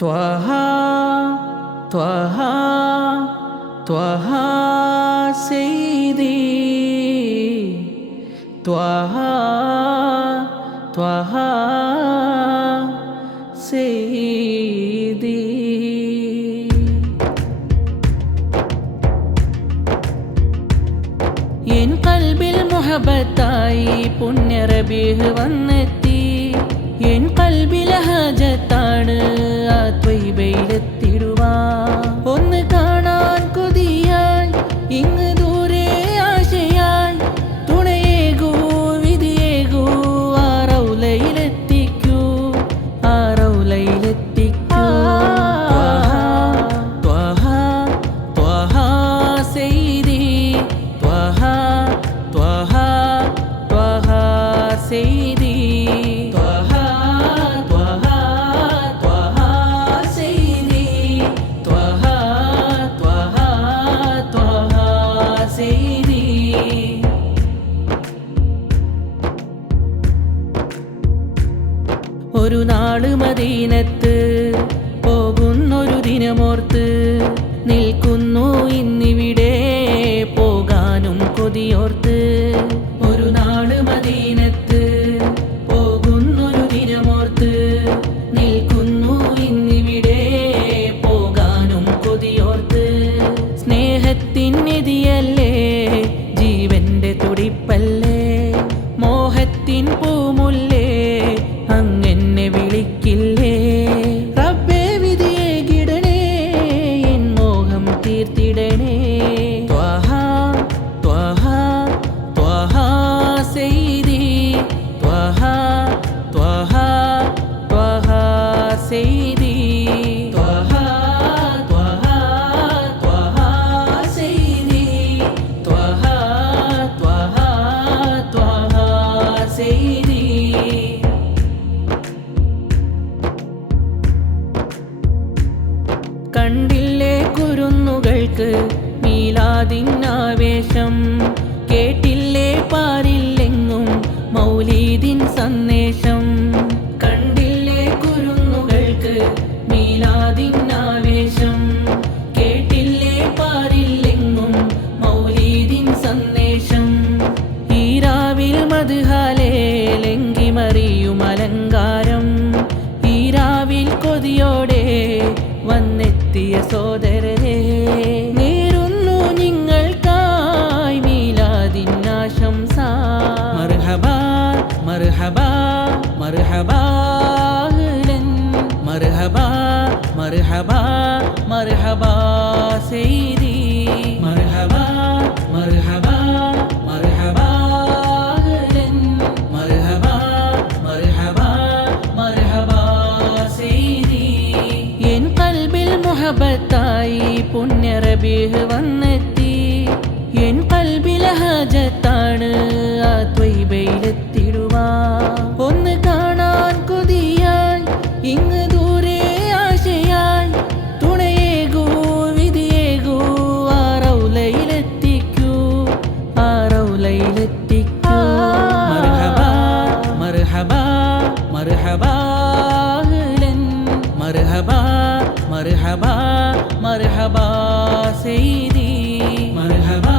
Thwaha Thwaha Thwaha സയ്യിദി Thwaha Thwaha സയ്യിദി. N ഖൽബിൽ മുഹബത്തായി പുണ്യ റബീഹ് വന്നെത്തി. N ഖൽബിലെ ഹാജത്താണ് ആ ത്വയ്ബയിലെത്തിടുവാൻ. ഒന്ന് കാണാൻ കൊതിയായി ഇങ്ങ് ദൂരെ ആശയായി. തുണയേകൂ വിധിയേകൂ ആ റൗലയിലെത്തിക്കൂ, ആ റൗലയിലെത്തിക്കൂ. ത്വഹാ ത്വഹാ സയ്യിദി ത്വഹാ ത്വഹാ ത്വഹാ സയ്യിദി ത്വഹാ ത്വഹാ ത്വഹാ സയ്യിദി ത്വഹാ ത്വഹാ ത്വഹാ സയ്യിദി. ഒരു നാള് മദീനത്ത് പോകുന്നൊരു ദിനമോർത്ത് നിൽക്കുന്നു ഇന്നിവിടെ പോകാനും കൊതിയോർത്ത്. ഒരു നാള് മദീനത്ത് പോകുന്നൊരു ദിനമോർത്ത് നിൽക്കുന്നു ഇന്നിവിടെ പോകാനും കൊതിയോർത്ത്. സ്നേഹത്തിൻ നിധിയല്ലേ, ജീവന്റെ തുടിപ്പല്ലേ, മോഹത്തിൻ പൂമുല്ലേ, അങ്ങനെ വിളിക്കില്ലേ. റബ്ബേ വിധിയെ കിടണേ, എൻ മോഹം തീർത്തിടണേ. ത്വഹാ ത്വഹാ ത്വഹാ സയ്യിദി ത്വഹാ ത്വഹാ ത്വഹാ സയ്യിദി ത്വഹാ ത്വഹാ ത്വഹാ സയ്യിദി ത്വഹാ ത്വഹാ ത്വഹാ സയ്യിദി. കണ്ടില്ലേ കുരുന്നുകൾക്ക് മീലാദിനാവേശം, കേട്ടില്ലേ പാരില്ലെങ്ങും മൗലീദിൻ സന്ദേശം. കണ്ടില്ലേ കുരുന്നുകൾക്ക് മീലാദിനാവേശം, കേട്ടില്ലേ പാരില്ലെങ്ങും മൗലീദിൻ സന്ദേശം. ഈരാവിൽ മദ്ഹാലേ ലംഘി മറിയും അലങ്കാരം, ഈരാവിൽ കൊതിയോടെ വന്നെത്തിയ സോദരരെ നേരുന്നു നിങ്ങൾക്കായി മീലാദിനാശംസ. മർഹബാ മർഹബാ മർഹബാ അഹ്ലൻ മർഹബാ മർഹബാ മർഹബാ സയ്യിദി മർഹബാ മർഹബാ മർഹബാ അഹ്ലൻ മർഹബാ മർഹബാ മർഹബാ സയ്യിദി. എൻ ഖൽബിൽ മുഹബത്തായി പുണ്യ റബീഹ് വന്നെത്തി. എൻ ഖൽബിലെ ഹാജത്താണ് ആ ത്വയ്ബയിലെത്തിടുവാൻ. ഒന്ന് കാണാൻ കൊതിയായി ഇങ്ങ് ദൂരെ ആശയായി. തുണയേകൂ വിധിയേകൂ ആ റൗലയിലെത്തിക്കൂ, ആ റൗലയിലെത്തിക്കൂ. മർഹബാ മർഹബാ മർഹബാ അഹ്ലൻ മർഹബാ മർഹബാ മർഹബാ സയ്യിദി മർഹബാ